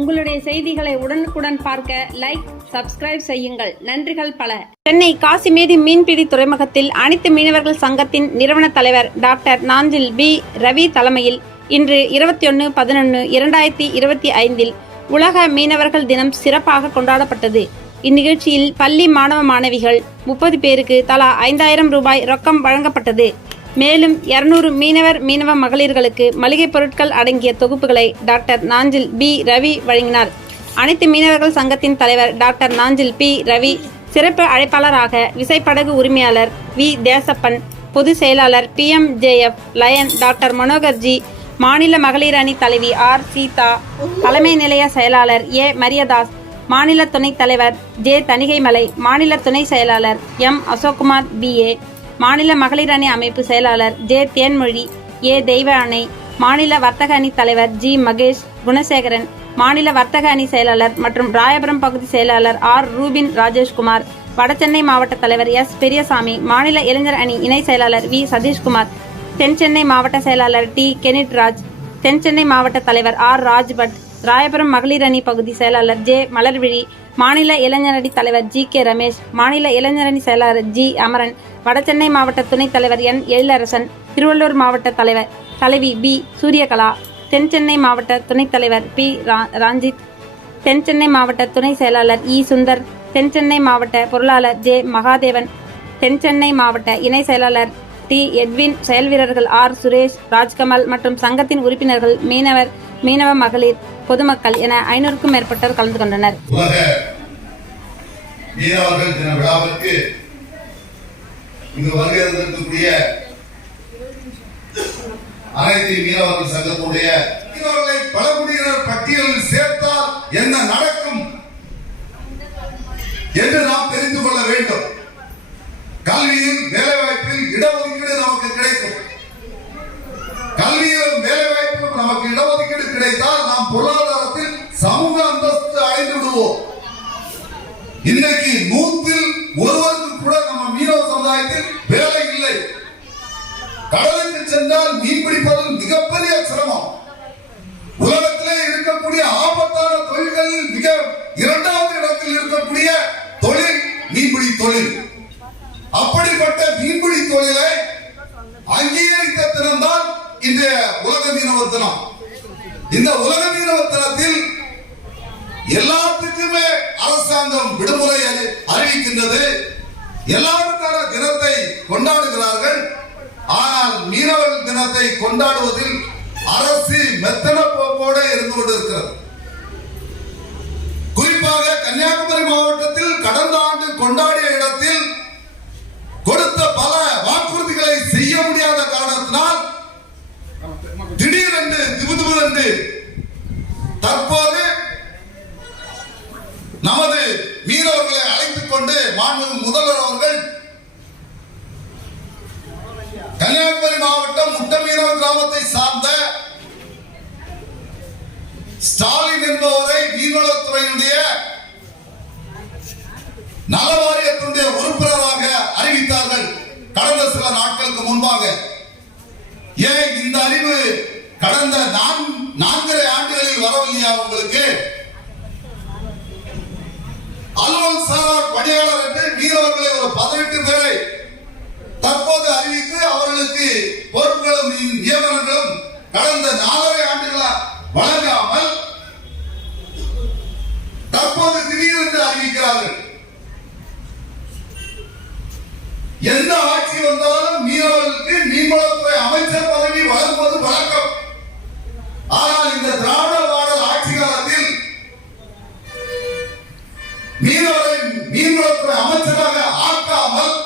உங்களுடைய செய்திகளை உடனுக்குடன் பார்க்க லைக் சப்ஸ்கிரைப் செய்யுங்கள். நன்றிகள் பல. சென்னை காசிமேதி மீன்பிடி துறைமுகத்தில் அனைத்து மீனவர்கள் சங்கத்தின் நிறுவன தலைவர் டாக்டர் நாஞ்சில் பி ரவி தலைமையில் இன்று இருபத்தி ஒன்று பதினொன்று இரண்டாயிரத்தி இருபத்தி ஐந்தில் உலக மீனவர்கள் தினம் சிறப்பாக கொண்டாடப்பட்டது. இந்நிகழ்ச்சியில் பள்ளி மாணவ மாணவிகள் முப்பது பேருக்கு தலா ஐந்தாயிரம் ரூபாய் ரொக்கம் வழங்கப்பட்டது. மேலும் இருநூறு மீனவர் மீனவ மகளிர்களுக்கு மளிகைப் பொருட்கள் அடங்கிய தொகுப்புகளை டாக்டர் நாஞ்சில் பி ரவி வழங்கினார். அனைத்து மீனவர்கள் சங்கத்தின் தலைவர் டாக்டர் நாஞ்சில் பி ரவி சிறப்பு அழைப்பாளராக விசைப்படகு உரிமையாளர் வி தேசப்பன் பொதுச் செயலாளர் P M JF lion doctor Manoharji மாநில மகளிர் அணி தலைவி ஆர் சீதா தலைமை நிலைய செயலாளர் ஏ மரியதாஸ் மாநில துணைத் தலைவர் ஜே தணிகைமலை மாநில துணை செயலாளர் எம் அசோக்குமார் பிஏ மாநில மகளிர் அணி அமைப்பு செயலாளர் ஜே தேன்மொழி ஏ தெய்வ அணை மாநில வர்த்தக அணி தலைவர் ஜி மகேஷ் குணசேகரன் மாநில வர்த்தக அணி செயலாளர் மற்றும் ராயபுரம் பகுதி செயலாளர் ஆர் ரூபின் ராஜேஷ்குமார் வடசென்னை மாவட்ட தலைவர் எஸ் பெரியசாமி மாநில இளைஞர் அணி இணை செயலாளர் வி சதீஷ்குமார் தென் சென்னை மாவட்ட செயலாளர் டி கெனிட் ராஜ் தென் சென்னை மாவட்ட தலைவர் ஆர் ராஜ்பட் ராயபுரம் மகளிர் அணி பகுதி செயலாளர் ஜே மலர்விழி மாநில இளைஞரணி தலைவர் ஜி கே ரமேஷ் மாநில இளைஞரணி செயலாளர் ஜி அமரன் வடசென்னை மாவட்ட துணைத் தலைவர் என் எழிலரசன் திருவள்ளூர் மாவட்ட தலைவர் தலைவி பி சூரியகலா தென் சென்னை மாவட்ட துணைத் தலைவர் பி ரா- ராஞ்சித் தென் சென்னை மாவட்ட துணை செயலாளர் இ சுந்தர் தென் சென்னை மாவட்ட பொருளாளர் ஜே மகாதேவன் தென் சென்னை மாவட்ட இணை செயலாளர் டி எட்வின் செயல் வீரர்கள் ஆர் சுரேஷ் ராஜ்கமல் மற்றும் சங்கத்தின் உறுப்பினர்கள் மீனவர் மீனவ மகளிர் பொதுமக்கள் என ஐநூறுக்கும் மேற்பட்டோர் கலந்து கொண்டனர். உலக மீனவர்கள் தின விழாவிற்கு இங்கு வருகிறதற்குரிய அனைத்து மீனவர்கள் சங்கத்துடைய மீனவர்களை பழங்குடியினர் பட்டியலில் சேர்த்தால் என்ன நடக்கும் என்று நாம் தெரிந்து கொள்ள வேண்டும். கல்வியில் வேலைவாய்ப்பில் இடஒதுக்கீடு நமக்கு கிடைக்கும். கல்வியிலும் வேலைவாய்ப்பிலும் நமக்கு இடஒதுக்கீடு கிடைத்தால் நாம் பொருளாதாரத்தில் சமூக அந்தஸ்து அடைந்து விடுவோம். இன்னைக்கு நூற்றில் ஒருவருக்கு கூட நம்ம மீனவ சமுதாயத்தில் வேலை இல்லை. கடலுக்கு சென்றால் மீன் பிடிப்பது மிகப்பெரிய சிரமம். உலகத்திலே இருக்கக்கூடிய ஆபத்தான தொழில்களில் மிக இரண்டாவது இடத்தில் இருக்கக்கூடிய தொழில் மீன்பிடி தொழில். அப்படிப்பட்ட மீன்பிடி தொழிலை அங்கீகரித்த தினம்தான் இந்த உலக மீனவர் தினம் இந்த உலக மீனவர் தினத்தில் எல்லாத்துக்குமே அரசாங்கம் விடுமுறை அறிவிக்கின்றது. எல்லாருக்கான தினத்தை கொண்டாடுகிறார்கள். ஆனால் மீனவர் தினத்தை கொண்டாடுவதில் அரசு மெத்தன போக்கோடு இருந்து கொண்டிருக்கிறது. குறிப்பாக கன்னியாகுமரி மாவட்டத்தில் கடந்த ஆண்டு கொண்டாடிய இடத்தில் கொடுத்த பல வாக்குறுதிகளை செய்ய முடியாத காரணத்தினால் திடீரென்று திபுதிபு தற்போது நமது மீனவர்களை அழைத்துக் கொண்டு மாண்பு முதல்வர் அவர்கள் கன்னியாகுமரி மாவட்டம் முட்டமீனவ கிராமத்தை சார்ந்த ஸ்டாலின் என்பவரை மீன்வளத்துறையினுடைய நல வாரியத்தினுடைய உறுப்பினராக அறிவித்தார்கள். கடந்த சில நாட்களுக்கு முன்பாக. ஏன் இந்த அறிவு கடந்த நான் நான்கரை ஆண்டுகளில் வரவில்லையா உங்களுக்கு? அலுவல் சாரார் பணியாளர் என்று மீனவர்களை ஒரு பதினெட்டு பேரை தற்போது அறிவித்து அவர்களுக்கு பொறுப்புகளும் நியமனங்களும் கடந்த நாலரை ஆண்டுகளா வழங்காமல் தற்போது திடீரென்று அறிவிக்கிறார்கள். எந்த ஆட்சி வந்தாலும் மீனவர்களுக்கு மீன்வளத்துறை அமைச்சர் பதவி வழங்குவது வழக்கம். ஆனால் இந்த திராவிட மாடல் ஆட்சி காலத்தில் மீனவரை மீன்வளத்துறை அமைச்சராக ஆக்காமல்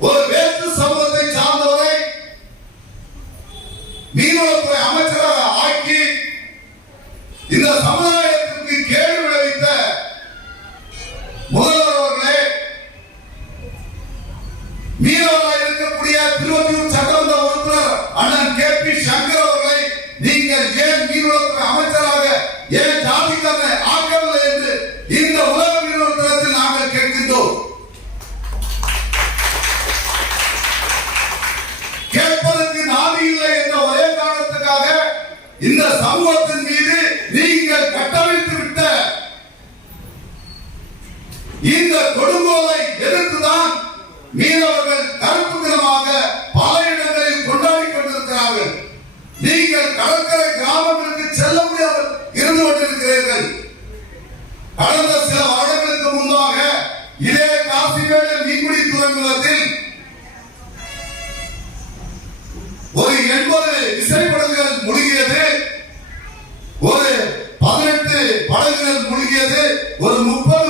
ஒரு வேற்று சமூகத்தை சார்ந்தவரை மீனவத்துறை அமைச்சராக ஆக்கி இந்த சமுதாயத்திற்கு கேடு விளைவித்த முதல்வர் அவர்களே மீனவராக இருக்கக்கூடிய திருவள்ளூர் சட்டம் நீங்கள் ஏன் மீன்வளத்துறை அமைச்சராக ஏன் ஜாதிக்காரனை ஆக்கவில்லை என்று இந்த உலக மீனவர்களிடத்தில் நாங்கள் கேட்கின்றோம். கேட்பதற்கு நாதி இல்லை என்ற ஒரே காரணத்துக்காக இந்த சமூகத்தின் மீது நீங்கள் கட்டமைத்து விட்ட இந்த கொடுங்கோலை எதிர்த்துதான் மீனவர் அதிவேலை மீன்பிடி துறைமுகத்தில் ஒரு எண்பது விசைப்படகுகள் முழுகியது ஒரு பதினெட்டு படகுகள் முழுகியது ஒரு முப்பது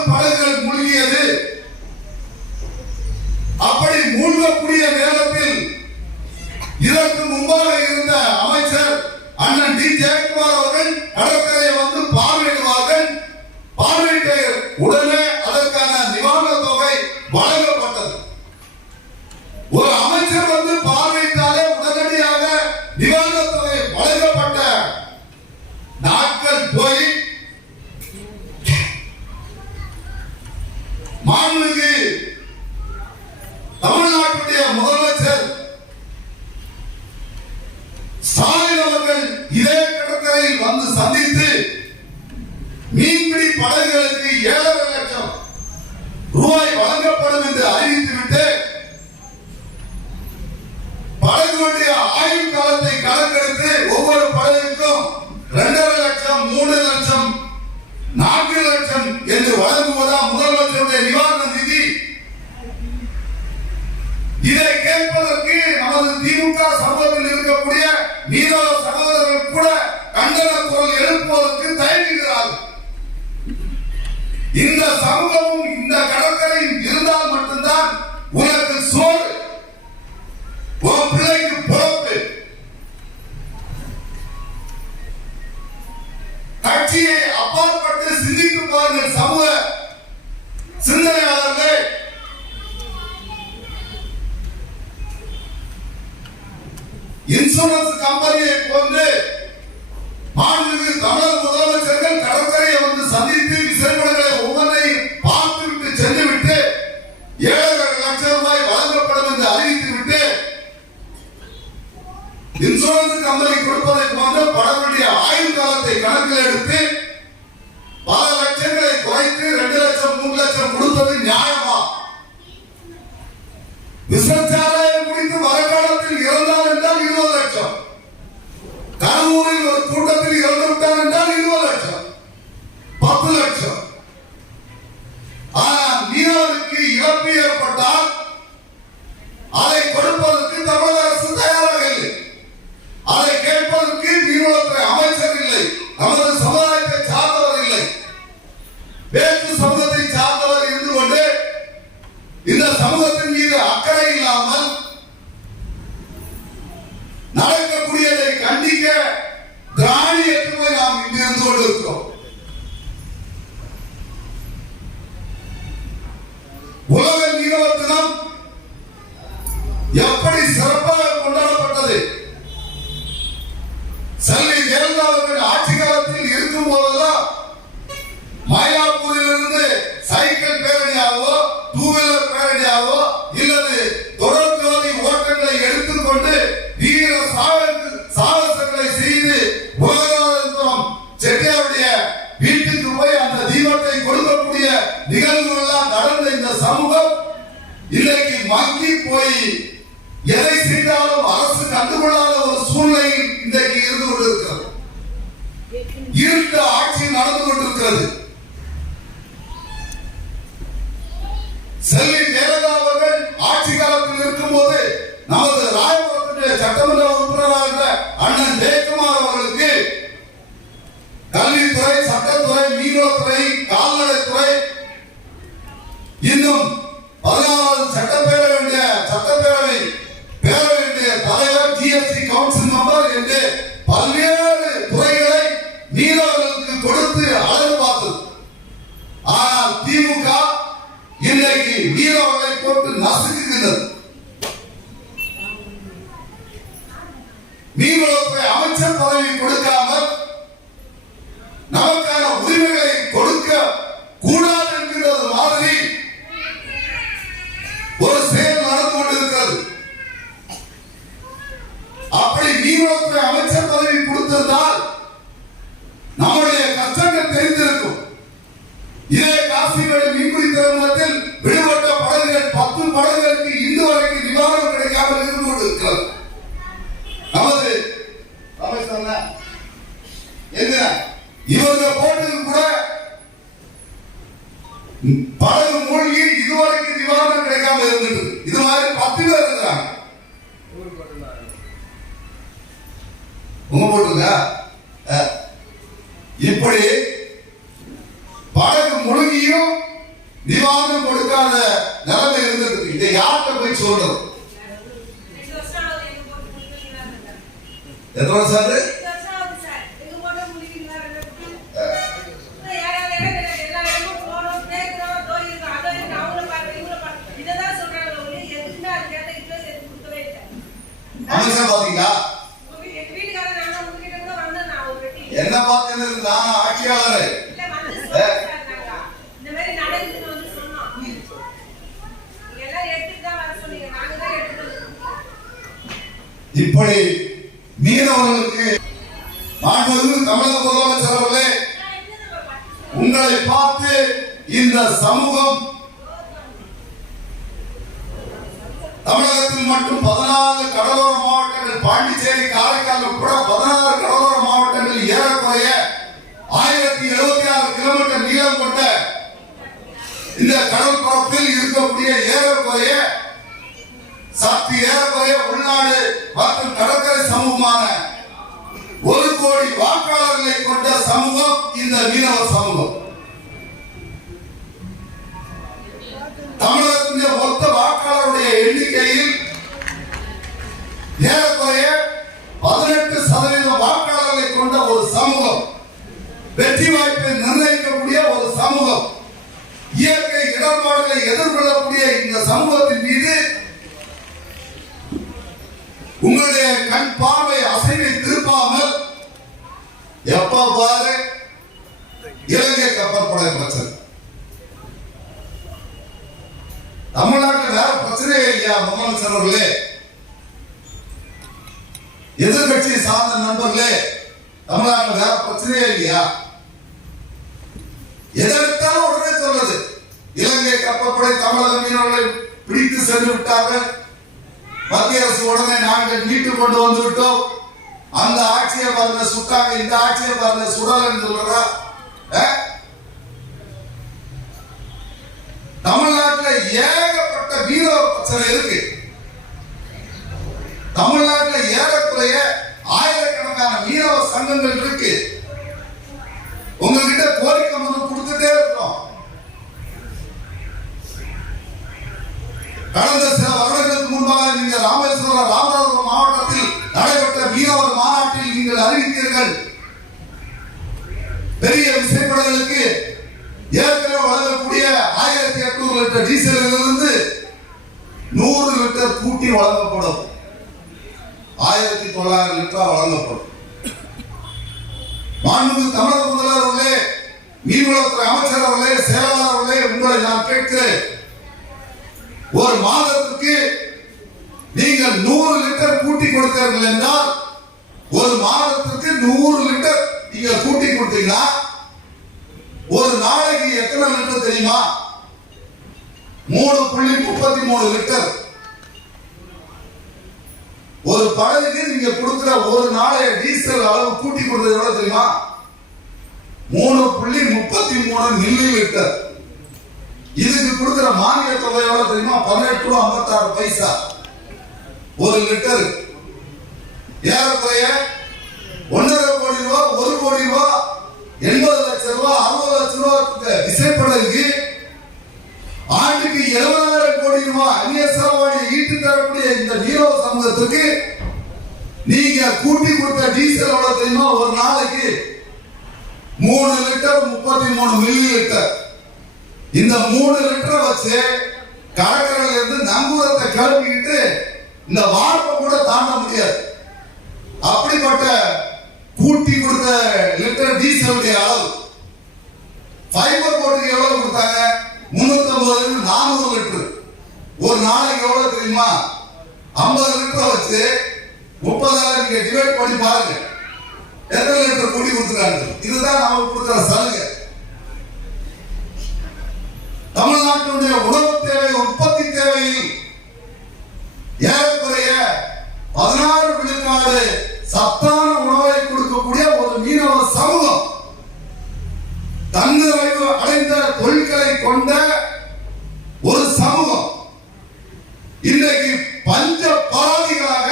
எழுத்தாளர்கள் சமூக சிந்தனையாளர்கள் இன்சூரன்ஸ் கம்பெனியை போன்று மாநிலத்தில் தமிழக முதலமைச்சர்கள் கடற்கரையை வந்து சந்தித்து விசேடங்களை ஒவ்வொன்றையும் பார்த்துவிட்டு சென்றுவிட்டு ஏழரை லட்சம் ரூபாய் வழங்கப்படும் என்று அறிவித்துவிட்டு இன்சூரன்ஸ் கம்பெனி கொடுப்பதை போன்று படங்களுடைய ஆயுள் காலத்தை கணக்கில் எடுத்து லட்சம் மூணு லட்சம் கொடுத்தது நியாயமா? விஸ்வச்சாலையம் முடித்து வரக்காலத்தில் இறந்தார் என்றால் இருபது லட்சம். கரூரில் ஒரு கூட்டத்தில் இறந்து விட்டார் என்றால் இருபது லட்சம். பத்து லட்சம். ஆனால் மீனவருக்கு இழப்பு ஏற்பட்டால் நடக்கக்கூடியதை கண்டிக்க திராணி எடுத்து நாம் இங்கு இருந்து கொண்டிருக்கிறோம். உலக இன்று வரைக்கும் நிவாரணம் கிடைக்காமல் இருந்து கொண்டிருக்கிறது. நமது என்ன இவங்க போட்டது கூட பலர் மூழ்கி இதுவரைக்கும் நிவாரணம் கிடைக்காம இருந்துட்டு இது மாதிரி பத்து பேர் இருக்கிறாங்க. உங்க போட்டுங்க இப்படி படகு முழுகியும் நிவாரணம் கொடுக்காத நிலைமை இருந்தது யார்கிட்ட போய் சொல்றது எத்தனை சார்? எங்க போட்டு முடிக்கிறீங்களா ரெண்டு யாராவது எல்லா இடமும் போனோம் கேட்கிறோம் தோ இருக்கு அதோ இருக்கு அவங்கள பாருங்க இவங்கள பாருங்க இதைதான் சொல்றாங்க ஒண்ணு எதுக்குமே அது கேட்ட இப்ப சேர்த்து கொடுக்கவே இல்லை அமைச்சர் பாத்தீங்களா உங்க வீ- எங்க வீட்டுக்காரர் நானும் உங்ககிட்ட கூட வந்தேன் நான் ஒரு வாட்டி. என்ன பார்த்தது நான் ஆட்சியாளர் இல்ல வந்து சொன்னோம் சார் நாங்க இந்த மாதிரி நடக்குதுன்னு வந்து சொன்னோம் நீங்க எல்லாம் எடுத்துட்டு தான் வர சொன்னீங்க நாங்க தான் எடுத்துட்டு வந்தோம் இப்படி மீனவர்களுக்கு மாண்புமிகு தமிழக முதலமைச்சர் அவர்களே உங்களை பார்த்து இந்த சமூகம் தமிழகத்தில் மட்டும் பதினாலு கடலோர மாவட்டங்கள் பாண்டிச்சேரி காரைக்கால் உட்பட பதினாறு கடலோர மாவட்டங்கள் ஏறக்குறைய ஆயிரத்தி எழுபத்தி ஆறு கிலோமீட்டர் நீளம் கொண்ட இந்த கடல் பரப்பில் இருக்கக்கூடிய ஏறக்குறைய சக்தி ஏறக்குறைய உள்நாடு மற்றும் கடற்கரை சமூகமான ஒரு கோடி வாக்காளர்களை கொண்ட சமூகம் இந்த மீனவ சமூகம். தமிழகத்தின் மொத்த வாக்காளருடைய எண்ணிக்கையில் ஏறக்குறைய பதினெட்டு சதவீத வாக்காளர்களை கொண்ட ஒரு சமூகம் வெற்றி வாய்ப்பை நிர்ணயிக்கக்கூடிய ஒரு சமூகம் இயற்கை இடர்பாடுகளை எதிர்கொள்ளக்கூடிய இந்த சமூகத்தின் மீது உங்களுடைய கண் பார்வை அசைவை திருப்பாமல் எப்ப பாரு? இலங்கை கப்பற்படை பிரச்சனை. தமிழ்நாட்டில் வேற பிரச்சனையே இல்லையா முதலமைச்சர் அவர்களே எதிர்கட்சியை சார்ந்த நண்பர்களே தமிழ்நாட்டில் வேற பிரச்சனையே இல்லையா? எதற்கான உடனே சொல்றது இலங்கை கப்பற்படை தமிழக மீனவர்களை பிடித்து சென்று விட்டார்கள் மத்திய அரசு உடனே நாங்கள் மீட்டு கொண்டு வந்து விட்டோம் அந்த ஆட்சியை பாருங்க சுட்டாங்க இந்த ஆட்சியை பாருங்க சுடலன்னு சொல்றா அஹ்? தமிழ்நாட்டுல ஏகப்பட்ட வீர பிரச்சனை இருக்கு. தமிழ்நாட்டுல ஏறக்குறைய ஆயிரக்கணக்கான மீனவ சங்கங்கள் இருக்கு. உங்ககிட்ட கோரிக்கை மனு கொடுத்துட்டே இருக்கிறோம். கடந்த சில வருடங்கள் முன்பாக நீங்கள் ராமேஸ்வரம் ராமநாதபுரம் மாவட்டத்தில் நடைபெற்ற மீனவர் மாநாட்டில் நீங்கள் அறிவித்தீர்கள். பெரிய விசைப்படங்களுக்கு ஏற்கனவே வழங்கக்கூடிய ஆயிரத்தி எட்நூறு லிட்டர் டீசலிலிருந்து நூறு லிட்டர் கூட்டி வழங்கப்படும். ஆயிரத்தி தொள்ளாயிரம் லிட்டர் வழங்கப்படும். மாண்புமிகு தமிழக முதல்வர் அவர்களே மீன்வளத்துறை அமைச்சர் அவர்களே செயலாளர் அவர்களே உங்களை நான் கேட்கிறேன். ஒரு மாதத்துக்கு நீங்கள் நூறு லிட்டர் கூட்டி கொடுத்தீர்கள் என்றால் ஒரு மாதத்துக்கு நூறு லிட்டர் நீங்க கூட்டி கொடுத்தீங்கன்னா ஒரு நாளைக்கு எத்தனை லிட்டர் தெரியுமா? மூணு புள்ளி முப்பத்தி மூணு லிட்டர். ஒரு படகுக்கு நீங்க கொடுக்கிற ஒரு நாளைய டீசல் அளவு கூட்டி கொடுத்தது எவ்வளவு தெரியுமா? மூணு புள்ளி முப்பத்தி மூணு மில்லி லிட்டர் இதுக்கு கொடுக்கிற மானிய தொகை எவ்வளவு தெரியுமா? பதினெட்டு ரூபா ஐம்பத்தாறு பைசா. ஒரு லிட்டர். ஏறக்குறைய ஒன்றரை கோடி ரூபா ஒரு கோடி ரூபா எண்பது லட்சம் ரூபாய் அறுபது லட்சம் ரூபாய் விசைப்படகுக்கு ஆண்டுக்கு எழுபதாயிரம் கோடி ரூபாய் அந்நிய செலவாணி ஈட்டு தரக்கூடிய இந்த நீரோ சமூகத்துக்கு நீங்க கூட்டி கொடுத்த டீசல் எவ்வளவு தெரியுமா? ஒரு நாளைக்கு மூணு லிட்டர் முப்பத்தி மூணு மில்லி லிட்டர் இந்த மூணு லிட்டரை வச்சு கடற்கரையில இருந்து நங்கூரத்தை கிளம்பிக்கிட்டு இந்த வார்ப்பை கூட தாண்ட முடியாது. அப்படிப்பட்ட கூட்டி கொடுத்த லிட்டர் டீசலுடைய அளவு. ஃபைபர் போட்டுக்கு எவ்வளவு கொடுத்தாங்க? முன்னூத்தி ஐம்பது நானூறு லிட்டர். ஒரு நாளைக்கு எவ்வளவு தெரியுமா? ஐம்பது லிட்டர் வச்சு முப்பதாயிரம் நீங்க டிவைட் பண்ணி பாருங்க. எத்தனை லிட்டர் கூட்டி கொடுத்துருக்காங்க? இதுதான் நமக்கு கொடுக்குற சலுகை. தமிழ்நாட்டினுடைய உணவு தேவை உற்பத்தி தேவையில் ஏழை பதினாறு விழுக்காடு சத்தான உணவை கொடுக்கக்கூடிய ஒரு மீனவ சமூகம். தன்னிறைவு அடைந்த தொழில்களை கொண்ட ஒரு சமூகம். இன்றைக்கு பஞ்ச பாதிகளாக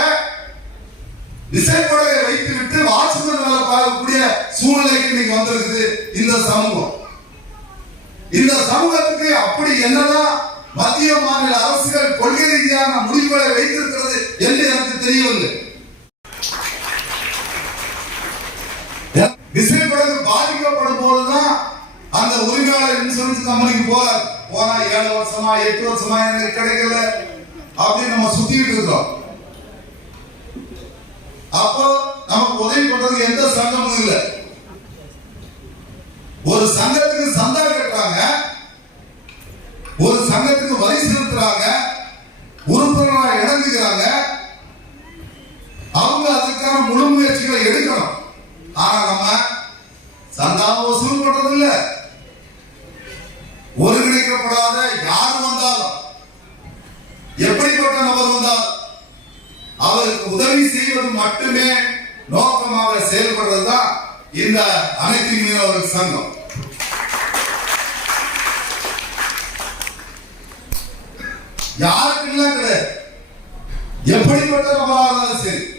விசைப்படையை வைத்துவிட்டு வாசகன் வேலை பார்க்கக்கூடிய சூழ்நிலைக்கு இன்னைக்கு வந்திருக்குது இந்த சமூகம். இந்த சமூகத்துக்கு அப்படி என்னதான் மத்திய மாநில அரசுகள் கொள்கை ரீதியான முடிவுகளை வைத்திருக்கிறது தெரியவில்லை விசைப்படகு பாதிக்கப்படும் போதுதான் அந்த உரிமையாளர் இன்சூரன்ஸ் கம்பெனிக்கு போறார். போனா ஏழு வருஷமா எட்டு வருஷமா எனக்கு கிடைக்கல அப்படின்னு நம்ம சுத்திட்டு இருக்கோம் அப்போ நமக்கு உதவி பண்றது எந்த சங்கமும் இல்லை. ஒரு சங்கத்துக்கு சந்தா கட்டுறாங்க ஒரு சங்கத்துக்கு வரி செலுத்துறாங்க. உறுப்பினராக இணைஞ்சுக்கிறாங்க அவங்க அதுக்கான முழு முயற்சிகளை எடுக்கணும். ஆனா நம்ம சந்தாவை வசூல் பண்றது இல்ல ஒருங்கிணைக்கப்படாத யார் வந்தாலும் எப்படிப்பட்ட நபர் வந்தால் அவருக்கு உதவி செய்வது மட்டுமே நோக்கமாக செயல்படுறதுதான் இந்த அனைத்து மீனவர்கள் சங்கம். யாருக்கெல்லாம் கிடையாது. எப்படிப்பட்ட நபராக இருந்தாலும் சரி.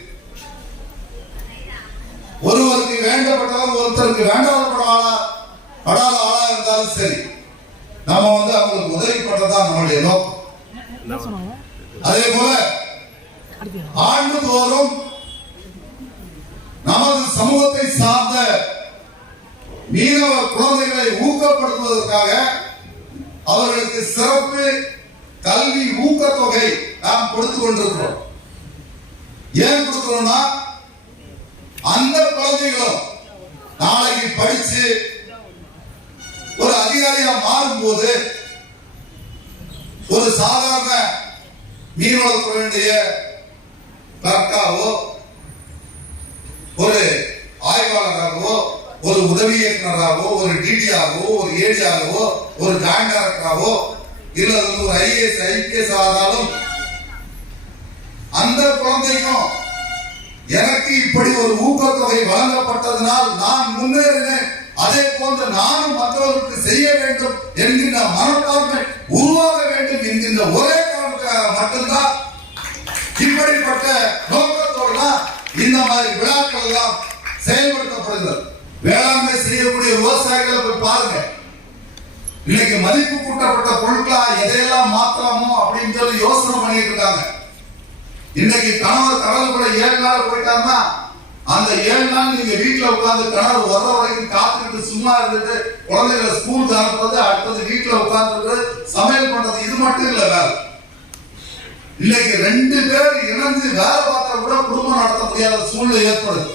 ஒருவருக்கு ஒருத்தருக்கு வேண்டாதப்படாத படாத ஆளா இருந்தாலும் சரி. நம்ம வந்து அவங்களுக்கு உதவி பண்றதுதான் நம்மளுடைய நோக்கம். அதே போல ஆண்டுதோறும் நமது சமூகத்தை சார்ந்த மீனவ குழந்தைகளை ஊக்கப்படுத்துவதற்காக அவர்களுக்கு சிறப்பு கல்வி ஊக்கத்தொகை நாம் கொடுத்து கொண்டிருக்கிறோம். ஏன் கொடுக்கிறோம்னா அந்த குழந்தைகளும் நாளைக்கு படிச்சு ஒரு அதிகாரியா மாறும்போது ஒரு சாதாரண மீனவத்துறையுடைய கர்க்காவோ ஒரு ஆய்வாளராகவோ ஒரு உதவி இயக்குனராகவோ ஒரு டிடிஆகவோ ஒரு ஏடிஆகவோ ஒரு ஜாயிண்ட் டைரக்டராகவோ இல்ல ஒரு ஐஏஎஸ் ஐபிஎஸ் ஆனாலும் அந்த குழந்தைக்கும் எனக்கு இப்படி ஒரு ஊக்கத்தொகை வழங்கப்பட்டதனால் நான் முன்னேறினேன். அதே போன்று நானும் மற்றவர்களுக்கு செய்ய வேண்டும் என்கின்ற மனப்பான்மை உருவாக வேண்டும் என்கின்ற ஒரே காரணத்துக்காக மட்டும்தான் இப்படிப்பட்ட நோக்கத்தோடு தான் இந்த மாதிரி விழாக்கள் எல்லாம் செயல்படுத்தப்படுகிறது. வேளாண்மை செய்யக்கூடிய விவசாயிகளை போய் பாருங்க. இன்னைக்கு மதிப்பு கூட்டப்பட்ட பொருட்களா எதையெல்லாம் மாத்தலாமோ அப்படின்னு சொல்லி யோசனை பண்ணிட்டு இருக்காங்க. இன்னைக்கு கணவர் கடலுக்குள்ள ஏழு நாள் போயிட்டாருன்னா அந்த ஏழு நாள் நீங்க வீட்டுல உட்கார்ந்து கணவர் வர்ற வரைக்கும் காத்துக்கிட்டு சும்மா இருந்துட்டு குழந்தைகளை ஸ்கூலுக்கு அனுப்புறது அடுத்தது வீட்டுல உட்காந்துட்டு சமையல் பண்றது இது மட்டும் இல்ல வேற. இன்னைக்கு ரெண்டு பேர் இணைஞ்சு வேலை பார்த்தா கூட குடும்பம் நடத்த முடியாத சூழ்நிலை ஏற்படுது.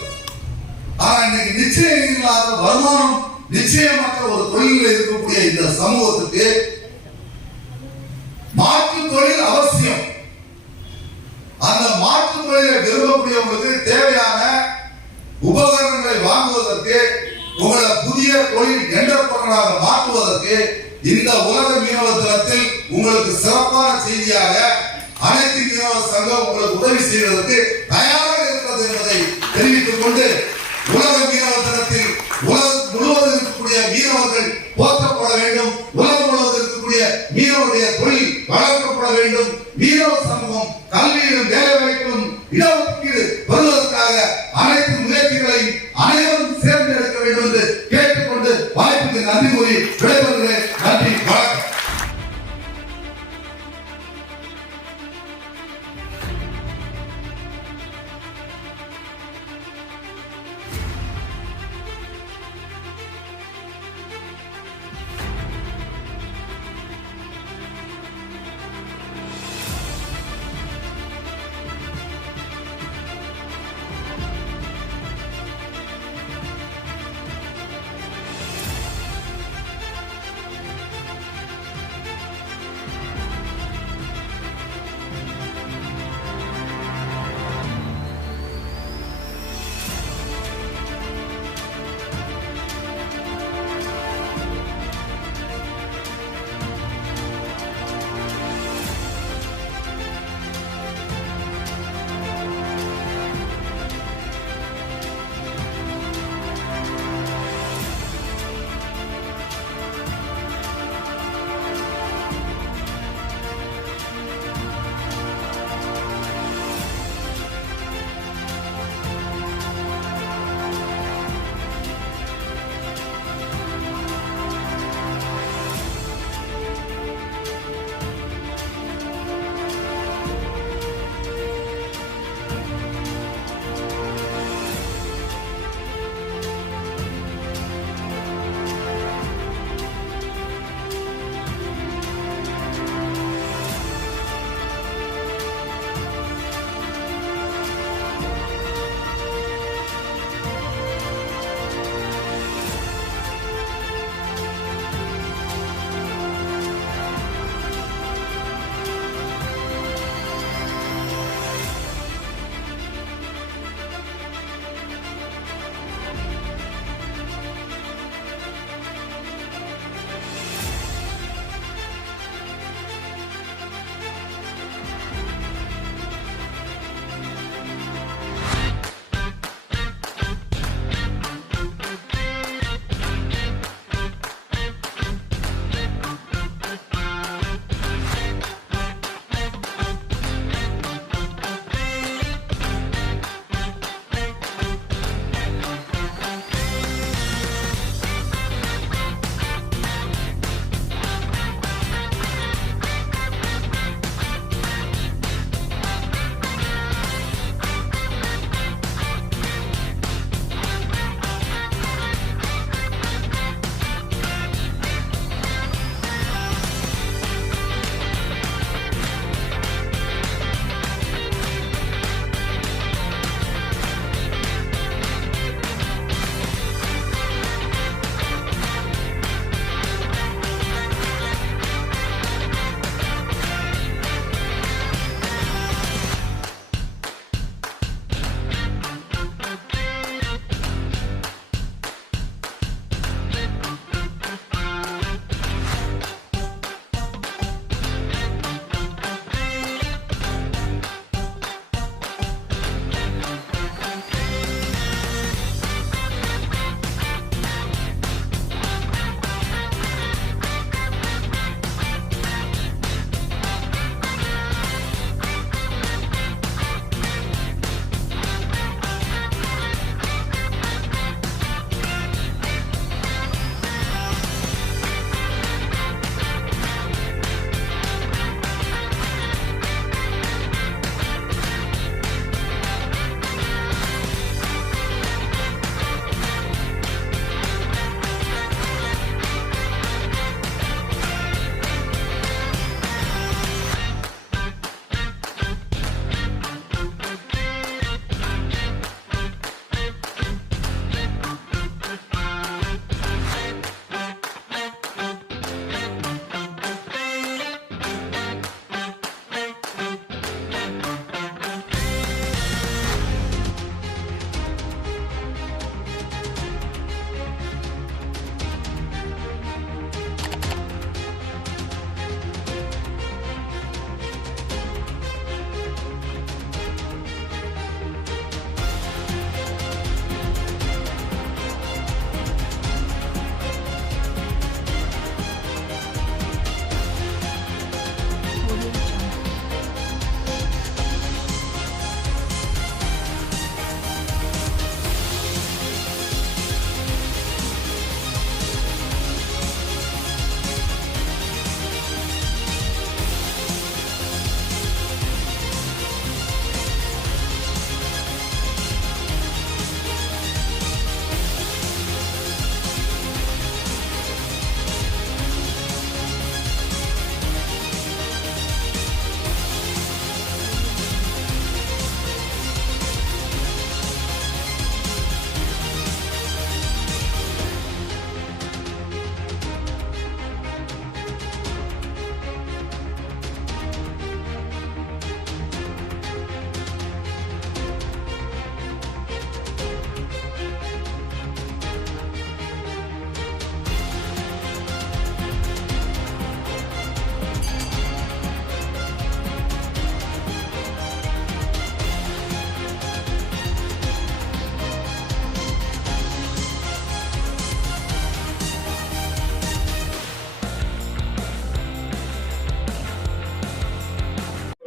ஆனா இன்னைக்கு நிச்சயம் இல்லாத வருமானம் நிச்சயமற்ற ஒரு தொழிலில் இருக்கக்கூடிய இந்த சமூகத்துக்கு மாற்று தொழில் அவசியம். அந்த மாற்று முறையில விரும்பக்கூடியவங்களுக்கு தேவையான உபகரணங்களை வாங்குவதற்கு உங்களை புதிய தொழில் என்டர்பிரனராக மாற்றுவதற்கு இந்த உலக மீனவ தினத்தில் உங்களுக்கு சிறப்பான செய்தியாக அனைத்து மீனவ சங்கம் உங்களுக்கு உதவி செய்வதற்கு தயாராக இருக்கிறது என்பதை தெரிவித்துக் கொண்டு உலக மீனவ தினத்தில் உலகம் முழுவதும் இருக்கக்கூடிய மீனவர்கள் போற்றப்பட வேண்டும். உலகம் முழுவதும் இருக்கக்கூடிய மீனவருடைய தொழில் வளர்க்கப்பட வேண்டும். மீனவ சமூகம் கல்வியிலும் வேலை வாய்ப்பிலும் இடஒதுக்கீடு பெறுவதற்காக அனைத்து முயற்சிகளையும் அனைவரும் சேர்ந்து எடுக்க வேண்டும் என்று கேட்டுக்கொண்டு வாய்ப்புக்கு நன்றி கூறி விடைபெறுகிறேன்.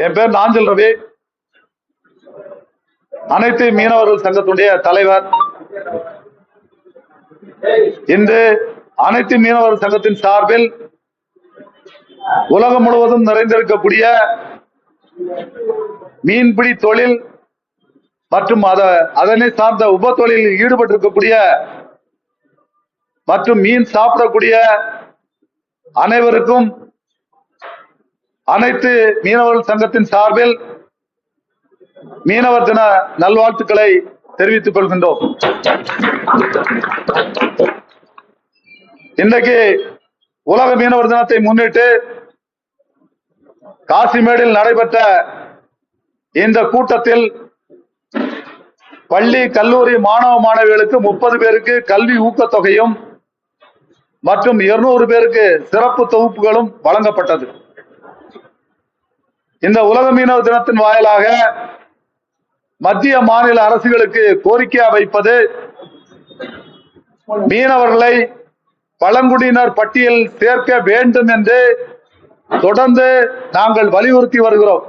என் பேர் நாஞ்சல் ரவி. அனைத்து மீனவர்கள் சங்கத்துடைய தலைவர். இன்று அனைத்து மீனவர் சங்கத்தின் சார்பில் உலகம் முழுவதும் நிறைந்திருக்கக்கூடிய மீன்பிடி தொழில் மற்றும் அதனை சார்ந்த உப தொழிலில் ஈடுபட்டிருக்கக்கூடிய மற்றும் மீன் சாப்பிடக்கூடிய அனைவருக்கும் அனைத்து மீனவர்கள் சங்கத்தின் சார்பில் மீனவர் தின நல்வாழ்த்துக்களை தெரிவித்துக் கொள்கின்றோம். இன்றைக்கு உலக மீனவர் தினத்தை முன்னிட்டு காசிமேடில் நடைபெற்ற இந்த கூட்டத்தில் பள்ளி கல்லூரி மாணவ மாணவிகளுக்கு முப்பது பேருக்கு கல்வி ஊக்கத்தொகையும் மற்றும் இருநூறு பேருக்கு சிறப்பு தொகுப்புகளும் வழங்கப்பட்டது. இந்த உலக மீனவ தினத்தின் வாயிலாக மத்திய மாநில அரசுகளுக்கு கோரிக்கையா வைப்பது மீனவர்களை பழங்குடியினர் பட்டியல் சேர்க்க வேண்டும் என்று தொடர்ந்து நாங்கள் வலியுறுத்தி வருகிறோம்.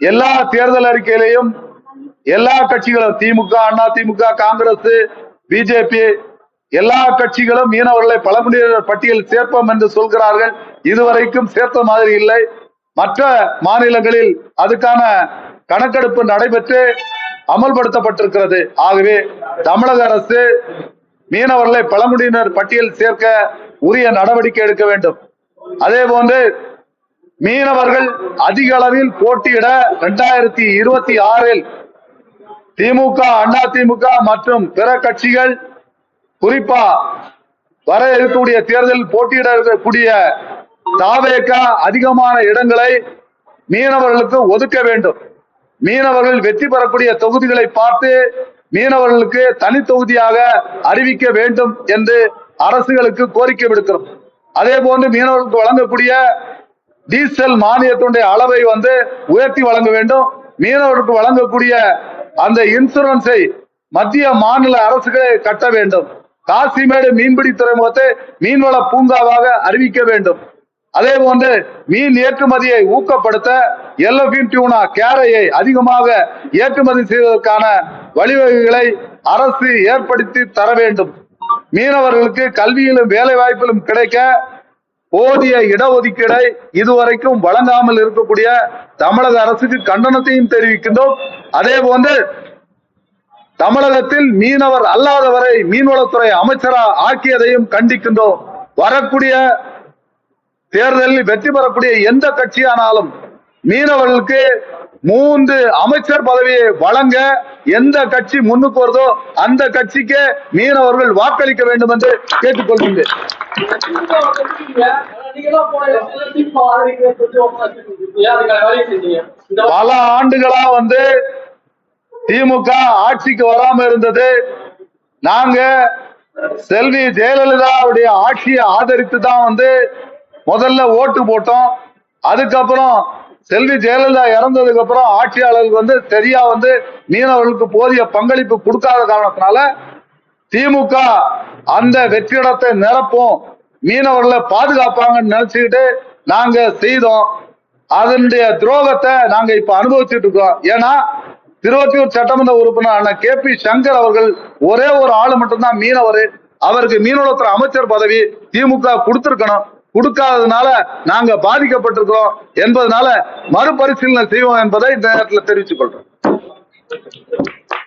எல்லா தேர்தல் அறிக்கையிலையும் எல்லா கட்சிகளும் திமுக அண்ணா திமுக காங்கிரஸ் பிஜேபி எல்லா கட்சிகளும் மீனவர்களை பழங்குடியினர் பட்டியல் சேர்ப்போம் என்று சொல்கிறார்கள். இதுவரைக்கும் சேர்த்த மாதிரி இல்லை. மற்ற மாநிலங்களில் அதுக்கான கணக்கெடுப்பு நடைபெற்று அமல்படுத்தப்பட்டிருக்கிறது. ஆகவே தமிழக அரசு மீனவர்களை பழங்குடியினர் பட்டியல் சேர்க்க உரிய நடவடிக்கை எடுக்க வேண்டும். அதே போன்று மீனவர்கள் அதிக அளவில் போட்டியிட இரண்டாயிரத்தி இருபத்தி ஆறில் திமுக அண்ணா திமுக மற்றும் பிற கட்சிகள் குறிப்பா வர இருக்கக்கூடிய தேர்தலில் போட்டியிட இருக்கக்கூடிய தாவேக்கா அதிகமான இடங்களை மீனவர்களுக்கு ஒதுக்க வேண்டும். மீனவர்கள் வெற்றி பெறக்கூடிய தொகுதிகளை பார்த்து மீனவர்களுக்கு தனி தொகுதியாக அறிவிக்க வேண்டும் என்று அரசுகளுக்கு கோரிக்கை விடுக்கிறோம். அதே போன்று மீனவர்களுக்கு வழங்கக்கூடிய டீசல் மானியத்தினுடைய அளவை வந்து உயர்த்தி வழங்க வேண்டும். மீனவர்களுக்கு வழங்கக்கூடிய அந்த இன்சூரன்ஸை மத்திய மாநில அரசுகளை கட்ட வேண்டும். காசிமேடு மீன்பிடி துறைமுகத்தை மீன்வள பூங்காவாக அறிவிக்க வேண்டும். அதே போன்று மீன் ஏற்றுமதியை ஊக்கப்படுத்த எல்லோபின் டியூனா கேரையை அதிகமாக ஏற்றுமதி செய்வதற்கான வழிவகைகளை அரசு ஏற்படுத்தி தர வேண்டும். மீனவர்களுக்கு கல்வியிலும் வேலை வாய்ப்பிலும் கிடைக்க போதிய இடஒதுக்கீடை இதுவரைக்கும் வழங்காமல் இருக்கக்கூடிய தமிழக அரசுக்கு கண்டனத்தையும் தெரிவிக்கின்றோம். அதே போன்று தமிழகத்தில் மீனவர் அல்லாதவரை மீன்வளத்துறை அமைச்சரா ஆக்கியதையும் கண்டிக்கின்றோம். வரக்கூடிய தேர்தலில் வெற்றி பெறக்கூடிய எந்த கட்சியானாலும் மீனவர்களுக்கு மூன்று அமைச்சர் பதவியை வழங்க எந்த கட்சி முன்னுக்கு வருதோ அந்த கட்சிக்கு மீனவர்கள் வாக்களிக்க வேண்டும் என்று கேட்டுக்கொள்கின்றேன். பல ஆண்டுகளா வந்து திமுக ஆட்சிக்கு வராம இருந்தது. நாங்க செல்வி ஜெயலலிதாவுடைய ஆட்சியை ஆதரித்து தான் வந்து முதல்ல ஓட்டு போட்டோம். அதுக்கப்புறம் செல்வி ஜெயலலிதா இறந்ததுக்கு அப்புறம் ஆட்சியாளர்கள் வந்து சரியா வந்து மீனவர்களுக்கு போதிய பங்களிப்பு கொடுக்காத காரணத்தினால திமுக அந்த வெற்றிடத்தை நிரப்பும். மீனவர்களை பாதுகாப்பாங்கன்னு நினைச்சுக்கிட்டு நாங்க செய்தோம். அதனுடைய துரோகத்தை நாங்க இப்ப அனுபவிச்சுட்டு இருக்கோம். ஏன்னா திருவத்தியூர் சட்டமன்ற உறுப்பினர் கே பி சங்கர் அவர்கள் ஒரே ஒரு ஆளு மட்டும்தான் மீனவர். அவருக்கு மீனவளத்துறை அமைச்சர் பதவி திமுக கொடுத்திருக்கணும். கொடுக்காததுனால நாங்க பாதிக்கப்பட்டிருக்கிறோம் என்பதனால மறுபரிசீலனை செய்வோம் என்பதை இந்த நேரத்தில் தெரிவித்துக் கொள்றோம்.